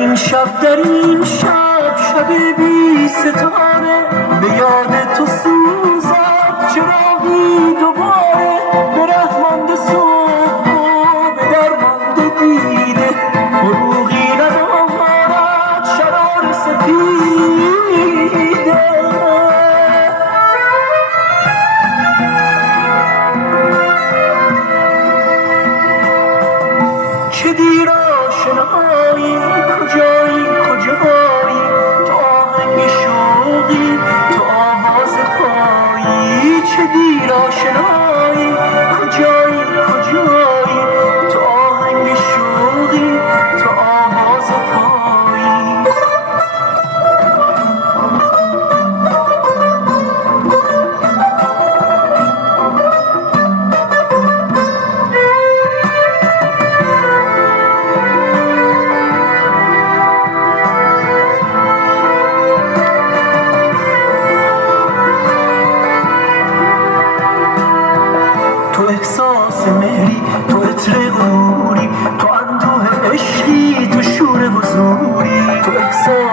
این شب در این شب شب بی ستاره به یاد تو سوزد چراغی دوباره به رحمانده صبح و به درمانده دیده فروغی ندارد شرار سپیده چه دیر آشنایی کجایی کجایی تو آهنگ شوقی تو آواز پایی چه دیر آشنایی کجایی کجایی تو آهنگ شوقی تو آواز پایی تو احساس مهری تو عطر غروری تو اندوه عشقی تو شور حضوری تو احساس